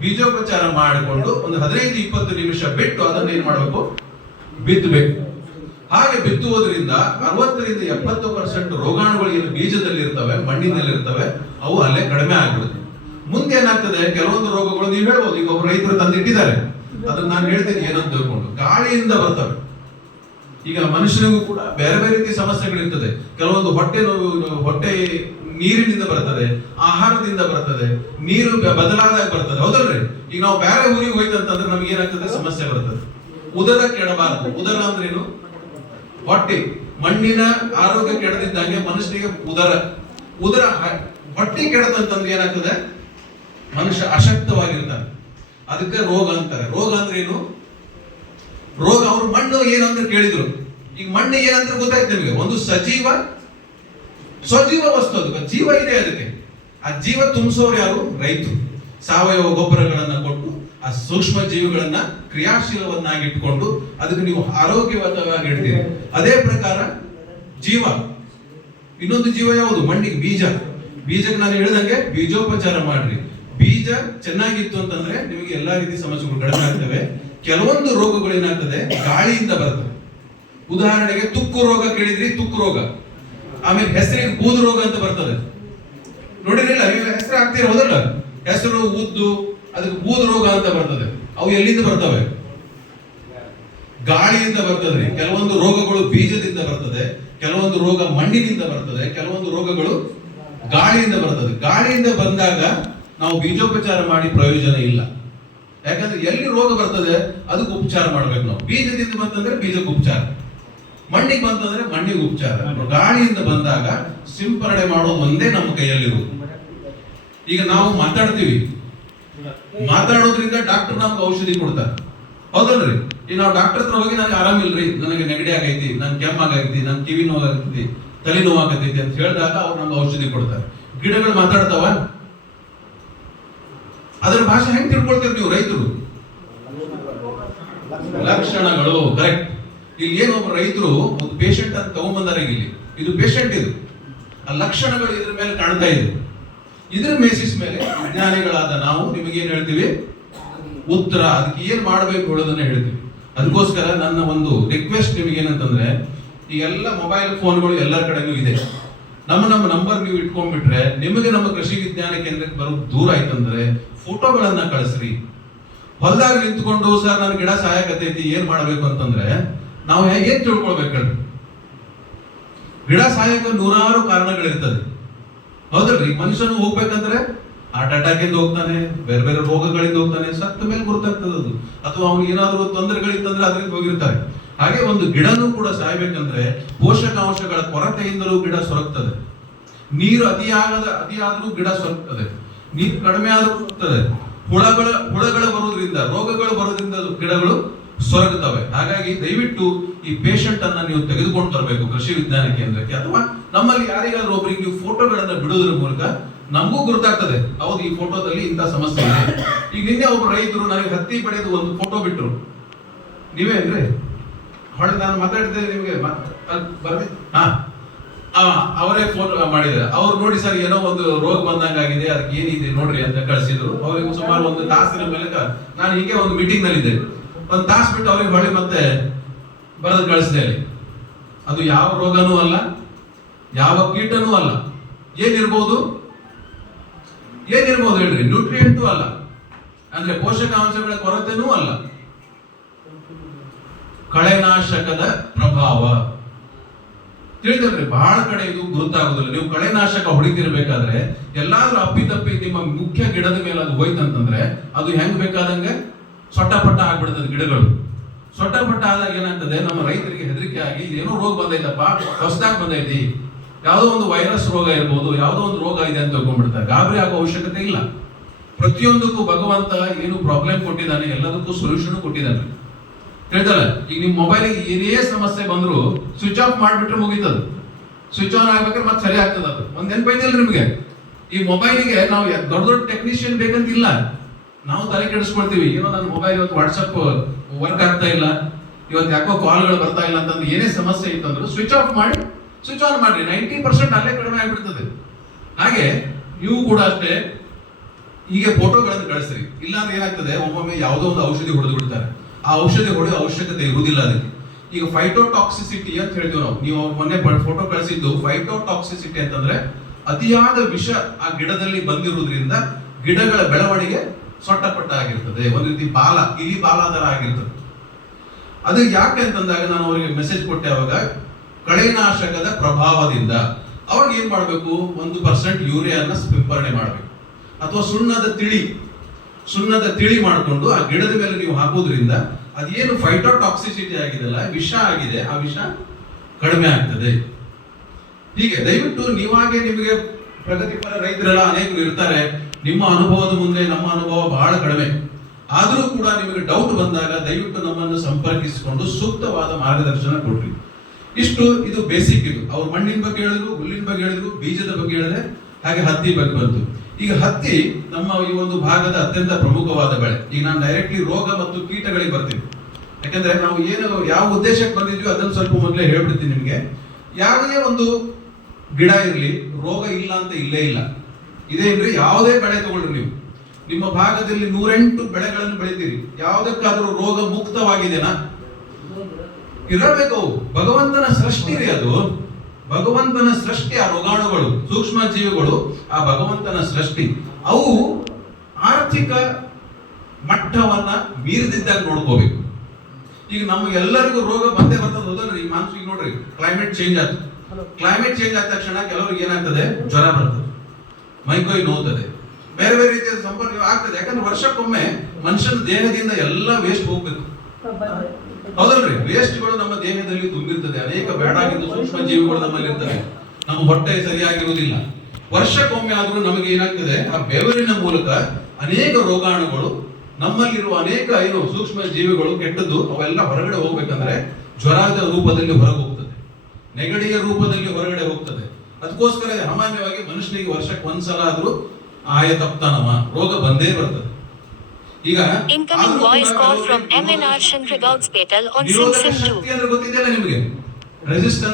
ಬೀಜೋಪಚಾರ ಮಾಡಿಕೊಂಡು ಒಂದು ಹದಿನೈದು, ಇಪ್ಪತ್ತು ನಿಮಿಷ ಬಿಟ್ಟು ಅದನ್ನು ಏನ್ ಮಾಡಬೇಕು? ಬಿತ್ತಬೇಕು ಹಾಗೆ ಬಿತ್ತುವುದರಿಂದ ಅರವತ್ತರಿಂದ ಎಪ್ಪತ್ತು ಪರ್ಸೆಂಟ್ ರೋಗಾಣುಗಳು ಏನು ಬೀಜದಲ್ಲಿ ಇರ್ತವೆ, ಮಣ್ಣಿನಲ್ಲಿ ಇರ್ತವೆ, ಅವು ಅಲ್ಲೇ ಕಡಿಮೆ ಆಗ್ಬಿಡುತ್ತೆ. ಮುಂದೆ ಏನಾಗ್ತದೆ? ಕೆಲವೊಂದು ರೋಗಗಳು ನೀವು ಹೇಳ್ಬೋದು. ಈಗ ಒಬ್ಬ ರೈತರು ತಂದಿಟ್ಟಿದ್ದಾರೆ. ಅದನ್ನ ನಾನು ಹೇಳ್ತೇನೆ, ಏನಂತ ತಿಳ್ಕೊಂಡು. ಗಾಳಿಯಿಂದ ಬರ್ತವೆ. ಈಗ ಮನುಷ್ಯನಿಗೂ ಕೂಡ ಬೇರೆ ಬೇರೆ ರೀತಿ ಸಮಸ್ಯೆಗಳಿರ್ತದೆ. ಕೆಲವೊಂದು ಹೊಟ್ಟೆ ನೋವು, ಹೊಟ್ಟೆ ನೀರಿನಿಂದ ಬರ್ತದೆ, ಆಹಾರದಿಂದ ಬರ್ತದೆ, ನೀರು ಬದಲಾದಾಗ ಬರ್ತದೆ. ಹೌದಲ್ರಿ? ಈಗ ನಾವು ಬೇರೆ ಊರಿಗೆ ಹೋಯ್ತಂತಂದ್ರೆ ನಮ್ಗೆ ಏನಾಗ್ತದೆ? ಸಮಸ್ಯೆ ಬರ್ತದೆ. ಉದರ ಕೆಡಬಾರದು. ಉದರ ಅಂದ್ರೇನು? ಹೊಟ್ಟೆ. ಮಣ್ಣಿನ ಆರೋಗ್ಯ ಕೆಡದಿದ್ದಂಗೆ ಮನುಷ್ಯನಿಗೆ ಉದರ. ಉದರ ಹೊಟ್ಟೆ ಕೆಡದಂತಂದ್ರೆ ಏನಾಗ್ತದೆ? ಮನುಷ್ಯ ಅಶಕ್ತವಾಗಿರ್ತಾನೆ. ಅದಕ್ಕೆ ರೋಗ ಅಂತಾರೆ. ರೋಗ ಅಂದ್ರೆ ಏನು ರೋಗ, ಅವ್ರ ಮಣ್ಣು ಏನಂತ ಕೇಳಿದ್ರು. ಈಗ ಮಣ್ಣು ಏನಂತ ಗೊತ್ತಾಯ್ತು ನಿಮಗೆ? ಒಂದು ಸಜೀವ ಸಜೀವ ವಸ್ತು ಅದು. ಜೀವ ಇದೆ ಅದಕ್ಕೆ. ಆ ಜೀವ ತುಂಬಿಸೋರು ಯಾರು? ರೈತರು. ಸಾವಯವ ಗೊಬ್ಬರಗಳನ್ನ ಕೊಟ್ಟು ಆ ಸೂಕ್ಷ್ಮ ಜೀವಿಗಳನ್ನ ಕ್ರಿಯಾಶೀಲವನ್ನಾಗಿ ಇಟ್ಕೊಂಡು ಅದಕ್ಕೆ ನೀವು ಆರೋಗ್ಯವಂತವಾಗಿ ಇಡ್ತೀರಿ. ಅದೇ ಪ್ರಕಾರ ಜೀವ. ಇನ್ನೊಂದು ಜೀವ ಯಾವುದು? ಮಣ್ಣಿಗೆ ಬೀಜ. ಬೀಜಕ್ಕೆ ನಾನು ಹೇಳಿದಂಗೆ ಬೀಜೋಪಚಾರ ಮಾಡ್ರಿ. ಬೀಜ ಚೆನ್ನಾಗಿತ್ತು ಅಂತಂದ್ರೆ ನಿಮಗೆ ಎಲ್ಲಾ ರೀತಿ ಸಮಸ್ಯೆಗಳು ಕಡಿಮೆ ಆಗ್ತವೆ ಕೆಲವೊಂದು ರೋಗಗಳು ಏನಾಗ್ತದೆ? ಗಾಳಿಯಿಂದ ಬರ್ತವೆ. ಉದಾಹರಣೆಗೆ ತುಕ್ಕು ರೋಗ ಕೇಳಿದ್ರಿ? ತುಕ್ಕು ರೋಗ. ಆಮೇಲೆ ಹೆಸರಿಗೆ ಬೂದು ರೋಗ ಅಂತ ಬರ್ತದೆ. ನೋಡಿರಲಿಲ್ಲ ನೀವು ಹೆಸರು ಹಾಕ್ತೀರ ಹೌದಲ್ಲ ಹೆಸರು, ಉದ್ದು, ಅದಕ್ಕೆ ಬೂದು ರೋಗ ಅಂತ ಬರ್ತದೆ. ಅವು ಎಲ್ಲಿಂದ ಬರ್ತವೆ? ಗಾಳಿಯಿಂದ ಬರ್ತದೆ ಕೆಲವೊಂದು ರೋಗಗಳು ಬೀಜದಿಂದ ಬರ್ತದೆ, ಕೆಲವೊಂದು ರೋಗ ಮಣ್ಣಿನಿಂದ ಬರ್ತದೆ, ಕೆಲವೊಂದು ರೋಗಗಳು ಗಾಳಿಯಿಂದ ಬರ್ತದೆ. ಗಾಳಿಯಿಂದ ಬಂದಾಗ ನಾವು ಬೀಜೋಪಚಾರ ಮಾಡಿ ಪ್ರಯೋಜನ ಇಲ್ಲ. ಯಾಕಂದ್ರೆ ಎಲ್ಲಿ ರೋಗ ಬರ್ತದೆ, ಅದಕ್ಕೆ ಉಪಚಾರ ಮಾಡ್ಬೇಕು ನಾವು. ಬೀಜದಿಂದ ಬಂತಂದ್ರೆ ಬೀಜಕ್ಕೆ ಉಪಚಾರ. ಮಣ್ಣಿಗೆ ಬಂತಂದ್ರೆ ಮಣ್ಣಿಗೆ ಉಪಚಾರ. ಗಾಳಿಯಿಂದ ಬಂದಾಗ ಸಿಂಪರಣೆ ಮಾಡೋದು ಒಂದೇ ನಮ್ಮ ಕೈಯಲ್ಲಿರುವುದು ಈಗ ನಾವು ಮಾತಾಡ್ತೀವಿ. ಮಾತಾಡೋದ್ರಿಂದ ಡಾಕ್ಟರ್ ನಮ್ಗೆ ಔಷಧಿ ಕೊಡ್ತಾರೆ. ಹೌದಲ್ರಿ? ಈಗ ನಾವು ಡಾಕ್ಟರ್ ಹತ್ರ ಹೋಗಿ ನನಗೆ ಆರಾಮಿಲ್ರಿ ನನಗೆ ನೆಗಡಿ ಆಗೈತಿ ನನ್ ಕೆಮ್ಮಾಗೈತಿ ನನ್ ಕಿವಿ ನೋವಾಗೈತಿ ತಲೆ ನೋವಾಗತೈತಿ ಅಂತ ಹೇಳಿದಾಗ ಅವ್ರು ನಮ್ಗೆ ಔಷಧಿ ಕೊಡ್ತಾರೆ. ಗಿಡಗಳು ಮಾತಾಡ್ತಾವ? ಅದ್ರ ಭಾಷೆ ಹೆಂಗ್ ತಿಳ್ಕೊಳ್ತೀರಿ ನೀವು ರೈತರು? ಲಕ್ಷಣಗಳು. ಕರೆಕ್ಟ್ ಇಲ್ಲಿ ಏನೋ ಒಬ್ಬ ರೈತರು ಒಂದು ಪೇಷಂಟ್ ಅಂತ ತಗೊಂಬಂದಾರ ಇಲ್ಲಿ. ಇದು ಪೇಷಂಟ್ ಇದು. ಆ ಲಕ್ಷಣಗಳು ಇದ್ರ ಮೇಲೆ ಕಾಣ್ತಾ ಇದೆ. ಇದ್ರ ಮೇಸಿಸ್ ಮೇಲೆ ವಿಜ್ಞಾನಿಗಳಾದ ನಾವು ನಿಮಗೆ ಏನ್ ಹೇಳ್ತೀವಿ? ಉತ್ತರ. ಅದಕ್ಕೆ ಏನ್ ಮಾಡ್ಬೇಕು ಹೇಳೋದನ್ನ ಹೇಳ್ತೀವಿ. ಅದಕ್ಕೋಸ್ಕರ ನನ್ನ ಒಂದು ರಿಕ್ವೆಸ್ಟ್ ನಿಮಗೆ ಏನಂತಂದ್ರೆ ಈ ಎಲ್ಲ ಮೊಬೈಲ್ ಫೋನ್ಗಳು ಎಲ್ಲರ ಕಡೆನೂ ಇದೆ. ನಮ್ಮ ನಮ್ಮ ನಂಬರ್ ನೀವು ಇಟ್ಕೊಂಡ್ಬಿಟ್ರೆ, ನಿಮಗೆ ನಮ್ಮ ಕೃಷಿ ವಿಜ್ಞಾನ ಕೇಂದ್ರಕ್ಕೆ ಬರೋದು ದೂರ ಆಯ್ತಂದ್ರೆ ಫೋಟೋಗಳನ್ನ ಕಳಿಸ್ರಿ. ಹೊಲದಾಗ ನಿಂತ್ಕೊಂಡು, ಸರ್ ನನ್ನ ಗಿಡ ಸಹಾಯಕತೆ ಐತಿ ಏನ್ ಮಾಡ್ಬೇಕು? ಅಂತಂದ್ರೆ ನಾವು ಹೇಗೆ ತಿಳ್ಕೊಳ್ಬೇಕು ಹೇಳ್ರಿ ಗಿಡ ಸಾಯಕ ನೂರಾರು ಕಾರಣಗಳಿರ್ತದೆ. ಹೌದಲ್ರಿ ಮನುಷ್ಯನು ಹೋಗ್ಬೇಕಂದ್ರೆ ಹಾರ್ಟ್ ಅಟ್ಯಾಕ್ ಇಂದ ಹೋಗ್ತಾನೆ, ಬೇರೆ ಬೇರೆ ರೋಗಗಳಿಂದ ಹೋಗ್ತಾನೆ, ಸತ್ತ ಮೇಲೆ ಗೊತ್ತಾಗ್ತದೆ ಅದು. ಅಥವಾ ಅವ್ನಿಗೆ ಏನಾದರೂ ತೊಂದರೆಗಳಿತ್ತಂದ್ರೆ ಅದರಿಂದ ಹೋಗಿರ್ತಾರೆ. ಹಾಗೆ ಒಂದು ಗಿಡನೂ ಕೂಡ ಸಾಯ್ಬೇಕಂದ್ರೆ ಪೋಷಕಾಂಶಗಳ ಕೊರತೆಯಿಂದಲೂ ಗಿಡ ಸೊರಗ್ತದೆ. ನೀರು ಅತಿಯಾಗದ, ಅತಿಯಾದರೂ ಗಿಡ ಸೊರಗ್ತದೆ. ನೀರು ಕಡಿಮೆ ಆದರೂ ಹುಳಗಳ, ಹುಳಗಳು ಬರೋದ್ರಿಂದ ರೋಗಗಳು ಬರೋದ್ರಿಂದ ಗಿಡಗಳು ಸೊರಗುತ್ತವೆ. ಹಾಗಾಗಿ ದಯವಿಟ್ಟು ಈ ಪೇಷಂಟ್ ಅನ್ನ ನೀವು ತೆಗೆದುಕೊಂಡು ಬರಬೇಕು ಕೃಷಿ ವಿಜ್ಞಾನ ಕೇಂದ್ರಕ್ಕೆ. ಅಥವಾ ನಮ್ಮಲ್ಲಿ ಯಾರಿಗಾದ್ರೂ ಒಬ್ಬರಿಗೆ ನೀವು ಫೋಟೋಗಳನ್ನ ಬಿಡೋದ್ರ ಮೂಲಕ ನಮಗೂ ಗುರುತಾಗ್ತದೆ. ಹೌದು, ಈ ಫೋಟೋದಲ್ಲಿ ಇಂಥ ಸಮಸ್ಯೆ ಇದೆ. ಈಗ ನಿನ್ನೆ ಒಬ್ಬ ರೈತರು ನನಗೆ ಹತ್ತಿ ಪಡೆದು ಒಂದು ಫೋಟೋ ಬಿಟ್ರು. ನೀವೇ ಅಂದ್ರೆ? ಹೊಳೆ ನಾನು ಮಾತಾಡಿದ್ದೆ ನಿಮಗೆ. ಬರ್ರಿ ಹಾ. ಅವರೇ ಫೋನ್ ಮಾಡಿದ್ದಾರೆ. ಅವ್ರು ನೋಡಿ ಸರ್, ಏನೋ ಒಂದು ರೋಗ ಬಂದಂಗಾಗಿದೆ, ಅದಕ್ಕೆ ಏನಿದೆ ನೋಡ್ರಿ ಅಂತ ಕಳಿಸಿದ್ರು. ಅವ್ರಿಗೆ ಸುಮಾರು ಒಂದು ತಾಸಿನ ಮೇಲೆ ನಾನು ಹೀಗೆ ಒಂದು ಮೀಟಿಂಗ್ನಲ್ಲಿ ಇದ್ದೆ ಒಂದು ತಾಸು ಬಿಟ್ಟು ಅವ್ರಿಗೆ ಹೊಳೆ ಮತ್ತೆ ಬರೆದು ಕಳಿಸಿದೆ ಅದು ಯಾವ ರೋಗನೂ ಅಲ್ಲ, ಯಾವ ಕೀಟನೂ ಅಲ್ಲ. ಏನಿರ್ಬೋದು? ಏನಿರ್ಬೋದು ಹೇಳ್ರಿ? ನ್ಯೂಟ್ರಿಯೆಂಟು ಅಲ್ಲ. ಅಂದ್ರೆ ಪೋಷಕಾಂಶಗಳ ಕೊರತೆನೂ ಅಲ್ಲ. ಕಳೆನಾಶಕದ ಪ್ರಭಾವ. ತಿಳಿದ್ರಿ ಬಹಳ ಕಡೆ ಇದು ಗುರುತಾಗುದಿಲ್ಲ. ನೀವು ಕಳೆನಾಶಕ ಹೊಡಿತಿರ್ಬೇಕಾದ್ರೆ, ಎಲ್ಲಾದ್ರೂ ಅಪ್ಪಿತಪ್ಪಿ ನಿಮ್ಮ ಮುಖ್ಯ ಗಿಡದ ಮೇಲೆ ಅದು ಹೋಯ್ತಂತಂದ್ರೆ, ಅದು ಹೆಂಗ್ ಬೇಕಾದಂಗೆ ಸೊಟ್ಟಪಟ್ಟ ಆಗ್ಬಿಡ್ತದೆ ಗಿಡಗಳು. ಸೊಟ್ಟಪಟ್ಟ ಆದಾಗ ಏನಾಗ್ತದೆ? ನಮ್ಮ ರೈತರಿಗೆ ಹೆದರಿಕೆ ಆಗಿ ಏನೋ ರೋಗ ಬಂದೈತಪ್ಪ, ಹೊಸದಾಗಿ ಬಂದೈತಿ. ಯಾವುದೋ ಒಂದು ವೈರಸ್ ರೋಗ ಇರ್ಬೋದು, ಯಾವುದೋ ಒಂದು ರೋಗ ಇದೆ ಅಂತ ತಿಳ್ಕೊಂಡ್ಬಿಡ್ತಾರೆ. ಗಾಬರಿ ಆಗೋ ಅವಶ್ಯಕತೆ ಇಲ್ಲ. ಪ್ರತಿಯೊಂದಕ್ಕೂ ಭಗವಂತ ಏನು ಪ್ರಾಬ್ಲಮ್ ಕೊಟ್ಟಿದ್ದಾನೆ, ಎಲ್ಲದಕ್ಕೂ ಸೊಲ್ಯೂಷನ್ ಕೊಟ್ಟಿದ್ದಾನೆ. ಹೇಳ್ತಾರೆ ಈಗ ನಿಮ್ಮ ಮೊಬೈಲಿಗೆ ಏನೇ ಸಮಸ್ಯೆ ಬಂದರೂ ಸ್ವಿಚ್ ಆಫ್ ಮಾಡಿಬಿಟ್ರೆ ಮುಗೀತದ. ಸ್ವಿಚ್ ಆನ್ ಆಗ್ಬೇಕಾದ್ರೆ ಮತ್ತೆ ಸರಿ ಆಗ್ತದ ಅದು ಒಂದ್ ನೆನಪೈತಿಲ್ಲ ನಿಮಗೆ? ಈ ಮೊಬೈಲಿಗೆ ನಾವು ದೊಡ್ಡ ದೊಡ್ಡ ಟೆಕ್ನಿಷಿಯನ್ ಬೇಕಂತಿಲ್ಲ. ನಾವು ತಲೆ ಕೆಡಿಸ್ಕೊಳ್ತೀವಿ. ಏನೋ ನನ್ನ ಮೊಬೈಲ್ ಇವತ್ತು ವಾಟ್ಸಪ್ ವರ್ಕ್ ಆಗ್ತಾ ಇಲ್ಲ. ಇವತ್ತು ಯಾಕೋ ಕಾಲ್ಗಳು ಬರ್ತಾ ಇಲ್ಲ ಅಂತಂದ್ರೆ ಏನೇ ಸಮಸ್ಯೆ ಇತ್ತಂದ್ರು ಸ್ವಿಚ್ ಆಫ್ ಮಾಡಿ ಸ್ವಿಚ್ ಆನ್ ಮಾಡಿ ನೈಂಟಿ ಪರ್ಸೆಂಟ್ ಅಲ್ಲೇ ಕಡಿಮೆ ಆಗ್ಬಿಡ್ತದೆ. ಹಾಗೆ ನೀವು ಕೂಡ ಅಷ್ಟೇ ಹೀಗೆ ಫೋಟೋಗಳನ್ನು ಕಳಿಸ್ರಿ. ಇಲ್ಲಾಂದ್ರೆ ಏನಾಗ್ತದೆ? ಒಮ್ಮೊಮ್ಮೆ ಯಾವುದೋ ಒಂದು ಔಷಧಿ ಹೊಡೆದು ಬಿಡ್ತಾರೆ. ಆ ಔಷಧಿ ಹೊಡೆಯೋ ಅವಶ್ಯಕತೆ ಇರುವುದಿಲ್ಲ ಅದಕ್ಕೆ. ಈಗ ಫೈಟೋಟಾಕ್ಸಿಸಿಟಿ ಅಂತ ಹೇಳ್ತೀವಿ ನಾವು. ನೀವು ಮೊನ್ನೆ ಫೋಟೋ ಕಳಿಸಿದ್ದು ಫೈಟೋಟಾಕ್ಸಿಸಿಟಿ ಅಂತಂದ್ರೆ ಅತಿಯಾದ ವಿಷ ಆ ಗಿಡದಲ್ಲಿ ಬಂದಿರುವುದರಿಂದ ಗಿಡಗಳ ಬೆಳವಣಿಗೆ ಸೊಟ್ಟಪಟ್ಟ ಆಗಿರ್ತದೆ ಒಂದು ರೀತಿ ಬಾಲ, ಇಲಿ ಬಾಲ ತರ ಆಗಿರ್ತದೆ ಅದು ಯಾಕೆ ಅಂತಂದಾಗ ನಾನು ಅವರಿಗೆ ಮೆಸೇಜ್ ಕೊಟ್ಟೆ ಅವಾಗ, ಕಳೆನಾಶಕದ ಪ್ರಭಾವದಿಂದ. ಅವಾಗ ಏನ್ ಮಾಡಬೇಕು? ಒಂದು ಪರ್ಸೆಂಟ್ ಯೂರಿಯಾನ ಸಿಂಪರಣೆ ಮಾಡಬೇಕು. ಅಥವಾ ಸುಣ್ಣದ ತಿಳಿ ಸುಣ್ಣದ ತಿಳಿ ಮಾಡಿಕೊಂಡು ಆ ಗಿಡದ ಮೇಲೆ ನೀವು ಹಾಕೋದ್ರಿಂದ ಅದೇನು ಫೈಟೋಟಾಕ್ಸಿಸಿಟಿ ಆಗಿದೆಲ್ಲ, ವಿಷ ಆಗಿದೆ. ಆ ವಿಷ ಕಡಿಮೆ ಆಗ್ತದೆ. ಹೀಗೆ ದಯವಿಟ್ಟು ನೀವಾಗೆ ನಿಮಗೆ ಪ್ರಗತಿಪರ ರೈತರೆಲ್ಲ ಅನೇಕರು ಇರ್ತಾರೆ. ನಿಮ್ಮ ಅನುಭವದ ಮುಂದೆ ನಮ್ಮ ಅನುಭವ ಬಹಳ ಕಡಿಮೆ. ಆದರೂ ಕೂಡ ನಿಮಗೆ ಡೌಟ್ ಬಂದಾಗ ದಯವಿಟ್ಟು ನಮ್ಮನ್ನು ಸಂಪರ್ಕಿಸಿಕೊಂಡು ಸೂಕ್ತವಾದ ಮಾರ್ಗದರ್ಶನ ಕೊಡ್ರಿ. ಇಷ್ಟು, ಇದು ಬೇಸಿಕ್ ಇದು. ಅವ್ರು ಮಣ್ಣಿನ ಬಗ್ಗೆ ಹೇಳಿದ್ರು, ಹುಲ್ಲಿನ ಬಗ್ಗೆ ಹೇಳಿದ್ರು, ಬೀಜದ ಬಗ್ಗೆ ಹೇಳಿದ್ರೆ ಹಾಗೆ ಹತ್ತಿ ಬಗ್ಗೆ ಬಂತು. ಈಗ ಹತ್ತಿ ನಮ್ಮ ಈ ಒಂದು ಭಾಗದ ಅತ್ಯಂತ ಪ್ರಮುಖವಾದ ಬೆಳೆ. ಈಗ ನಾನು ಡೈರೆಕ್ಟ್ಲಿ ರೋಗ ಮತ್ತು ಕೀಟಗಳಿಗೆ ಬರ್ತೀನಿ. ಯಾಕಂದ್ರೆ ನಾವು ಏನು, ಯಾವ ಉದ್ದೇಶಕ್ಕೆ ಬಂದಿದ್ವಿ ಅದನ್ನು ಸ್ವಲ್ಪ ಮೊದಲೇ ಹೇಳ್ಬಿಡ್ತೀನಿ ನಿಮಗೆ. ಯಾವುದೇ ಒಂದು ಗಿಡ ಇರಲಿ, ರೋಗ ಇಲ್ಲ ಅಂತ ಇಲ್ಲೇ ಇಲ್ಲ. ಇದೇನ್ರಿ ಯಾವುದೇ ಬೆಳೆ ತಗೊಳ್ರಿ ನೀವು. ನಿಮ್ಮ ಭಾಗದಲ್ಲಿ ನೂರೆಂಟು ಬೆಳೆಗಳನ್ನು ಬೆಳಿತೀರಿ. ಯಾವುದಕ್ಕಾದರೂ ರೋಗ ಮುಕ್ತವಾಗಿದೆನಾ? ಇರಬೇಕು. ಅವು ಭಗವಂತನ ಸೃಷ್ಟಿ ರೀ ಅದು. ಭಗವಂತನ ಸೃಷ್ಟಿ ಆ ರೋಗಾಣುಗಳು ಸೂಕ್ಷ್ಮ ಜೀವಿಗಳು ಆ ಭಗವಂತನ ಸೃಷ್ಟಿ. ಅವು ಆರ್ಥಿಕ ಮಟ್ಟವನ್ನ ಮೀರಿದಿದ್ದಾಗ ನೋಡ್ಕೋಬೇಕು. ಈಗ ನಮಗೆಲ್ಲರಿಗೂ ರೋಗ ಬಂದೇ ಬರ್ತದೆ. ಹೌದಲ್ರಿ ಮಾನ್ಸೂನ್ ನೋಡ್ರಿ. ಕ್ಲೈಮೇಟ್ ಚೇಂಜ್ ಆಯ್ತು. ಕ್ಲೈಮೇಟ್ ಚೇಂಜ್ ಆದ ತಕ್ಷಣ ಕೆಲವ್ರಿಗೆ ಏನಾಗ್ತದೆ? ಜ್ವರ ಬರ್ತದೆ. ಮೈಕೈ ನೋವುತ್ತದೆ ಬೇರೆ ಬೇರೆ ರೀತಿಯ ಸಂಪರ್ಕ ಆಗ್ತದೆ. ಯಾಕಂದ್ರೆ ವರ್ಷಕ್ಕೊಮ್ಮೆ ಮನುಷ್ಯನ ದೇಹದಿಂದ ಎಲ್ಲ ವೇಸ್ಟ್ ಹೋಗ್ಬೇಕು. ಹೌದಲ್ರಿ? ವೇಸ್ಟ್ಗಳು ನಮ್ಮ ದೇಹದಲ್ಲಿ ತುಂಬಿರ್ತದೆ. ಅನೇಕ ಬೇಡಾಗಿದ್ದು ಸೂಕ್ಷ್ಮ ಜೀವಿಗಳು ನಮ್ಮಲ್ಲಿ ಇರ್ತವೆ. ನಮ್ಮ ಹೊಟ್ಟೆ ಸರಿಯಾಗಿರುವುದಿಲ್ಲ. ವರ್ಷಕ್ಕೊಮ್ಮೆ ಆದರೂ ನಮಗೆ ಏನಾಗ್ತದೆ? ಆ ಬೆವರಿನ ಮೂಲಕ ಅನೇಕ ರೋಗಾಣುಗಳು, ನಮ್ಮಲ್ಲಿರುವ ಅನೇಕ ಏನು ಸೂಕ್ಷ್ಮ ಜೀವಿಗಳು ಕೆಟ್ಟದ್ದು, ಅವೆಲ್ಲ ಹೊರಗಡೆ ಹೋಗ್ಬೇಕಂದ್ರೆ ಜ್ವರದ ರೂಪದಲ್ಲಿ ಹೊರಗೆ ಹೋಗ್ತದೆ ನೆಗಡಿಯ ರೂಪದಲ್ಲಿ ಹೊರಗಡೆ ಹೋಗ್ತದೆ. ಅದಕ್ಕೋಸ್ಕರ ಸಾಮಾನ್ಯವಾಗಿ ಮನುಷ್ಯನಿಗೆ ವರ್ಷಕ್ಕೆ ಒಂದ್ಸಲ ಆದ್ರೂ ಆಯ ತಪ್ತಾನವ ರೋಗ ಬಂದೇ ಬರ್ತದೆ ಈಗ incoming voice call from M N R MNR Shankragaudspetal on Simpson 2. ಶಕ್ತಿ ಗೊತ್ತಿದೆಯಲ್ಲ ನಿಮಗೆ ರೆಸಿಸ್ಟೆನ್ಸ್